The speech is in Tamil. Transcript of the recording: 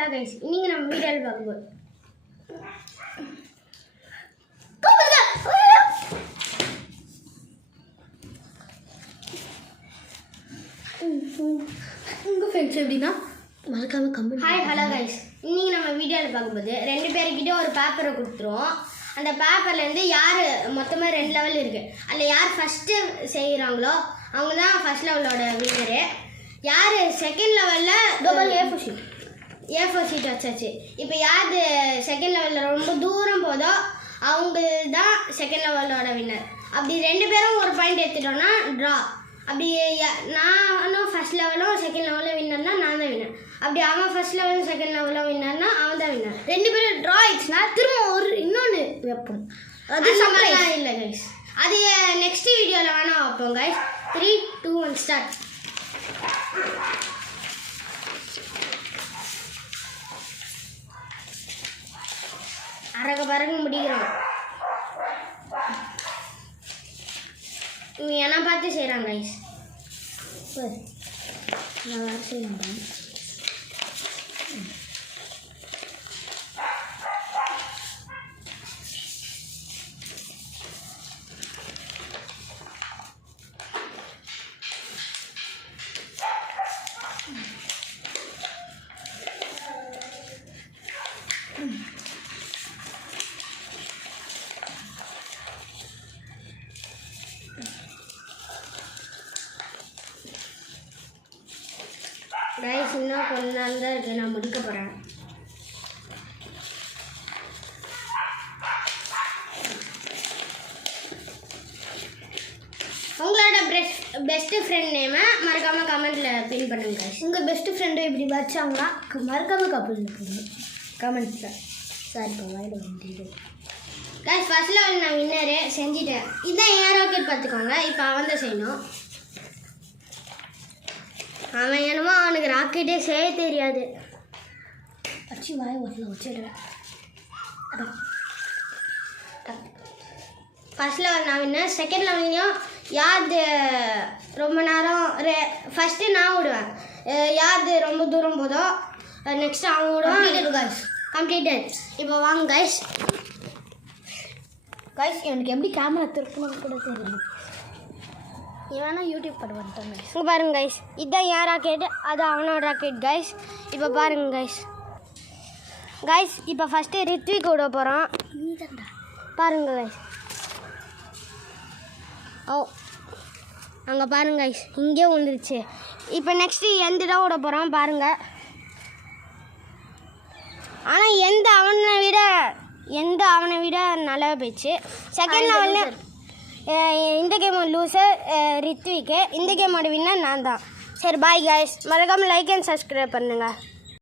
ஹலோ கைஸ், இன்னைக்கு நம்ம வீடியோவில் பார்க்கும்போது உங்கள் ஃப்ரெண்ட்ஸ் எப்படின்னா மறக்காம கமெண்ட். ஹாய் ஹலோ கைஸ், இன்னைக்கு நம்ம வீடியோவில் பார்க்கும்போது 2 பேர்கிட்ட ஒரு பேப்பரை கொடுத்துருவோம். அந்த பேப்பர்லேருந்து யார் மொத்தமாக 2 லெவல் இருக்குது, அதில் யார் ஃபஸ்ட்டு செய்கிறாங்களோ அவங்க தான் ஃபஸ்ட் லெவலோட வின்னரு. யார் செகண்ட் லெவலில் A4 ஷீட் வச்சாச்சு. இப்போ யார் செகண்ட் லெவலில் ரொம்ப தூரம் போதோ அவங்க தான் செகண்ட் லெவலோட வின்னர். அப்படி 2 பேரும் ஒரு பாயிண்ட் எடுத்துட்டோன்னா ட்ரா. அப்படி நானும் ஃபஸ்ட் லெவலும் செகண்ட் லெவலும் வின்னர்னா நான் தான் வின்னர். அப்படி அவன் ஃபஸ்ட் லெவலும் செகண்ட் லெவலும் வின்னர்னா அவன் தான் வின்னர். 2 பேரும் ட்ரா ஆயிடுச்சுன்னா திரும்ப இன்னொன்று வைப்போம். அது சம்பளம் இல்லை கைஸ், அது நெக்ஸ்ட் வீடியோவில் வேணால் வைப்போம் கைஸ். 3, 2, 1 ஸ்டார்ட். பறக்க முடிக்கிறோம். இவங்க என்ன பார்த்து செய்கிறாங்க கைஸ். நான் வேறு செய்யலாம். கைஸ், இன்னும் கொஞ்ச நாள் தான் இருக்குது, நான் முடிக்க போகிறேன். உங்களோட பெஸ்ட்டு ஃப்ரெண்ட் நேமை மறக்காமல் கமெண்ட்டில் பின் பண்ணுங்க கைஸ். உங்கள் பெஸ்ட்டு ஃப்ரெண்டை இப்படி வச்சாங்கன்னா மறக்காமல் கமெண்ட்ஸில். சாரி இப்போ வாயில் வந்து கைஸ், ஃபர்ஸ்ட் லெவல் நான் வின்னரு செஞ்சுட்டேன். இதுதான் என் ராக்கெட் பார்த்துக்கோங்க. இப்போ அவன் தான் செய்யணும். அவன் என்னமோ அவனுக்கு ராக்கெட்டே செய்ய தெரியாது. வச்சு வாயை வச்சிடுறேன். ஃபர்ஸ்ட் லெவல் நான் வின்னர். செகண்ட் லெவல்லையும் யார் ரொம்ப நேரம் ஃபஸ்ட்டு நான் விடுவேன். யார் ரொம்ப தூரம் போதோ நெக்ஸ்ட்டு அவன் விடுவான். Guys completed. இப்போ வாங்க கைஸ். கைஸ், எனக்கு எப்படி கேமரா திருப்பணும்னு கூட தெரியும். ஏன்னா யூடியூப் படம் வந்துட்டாங்க. இங்கே பாருங்க கைஸ், இதுதான் என் ராக்கெட், அது அவனோட ராக்கெட் கைஸ். இப்போ பாருங்க கைஸ். கைஸ், இப்போ ஃபஸ்ட்டு ரித்விக் விட போகிறோம். பாருங்க கைஸ். ஓ, அங்கே பாருங்க கைஸ், இங்கே வந்துருச்சு. இப்போ நெக்ஸ்ட்டு எந்த தான் விட போகிறோம் பாருங்கள். ஆனால் எந்த அவனை விட நல்லா போயிடுச்சு. செகண்ட் லெவலில் இந்த கேம் லூசர் ரித்விக்கு, இந்த கேமோட வின்னர் நான் தான். சரி பாய் கைஸ், மறக்காமல் லைக் அண்ட் சப்ஸ்கிரைப் பண்ணுங்கள்.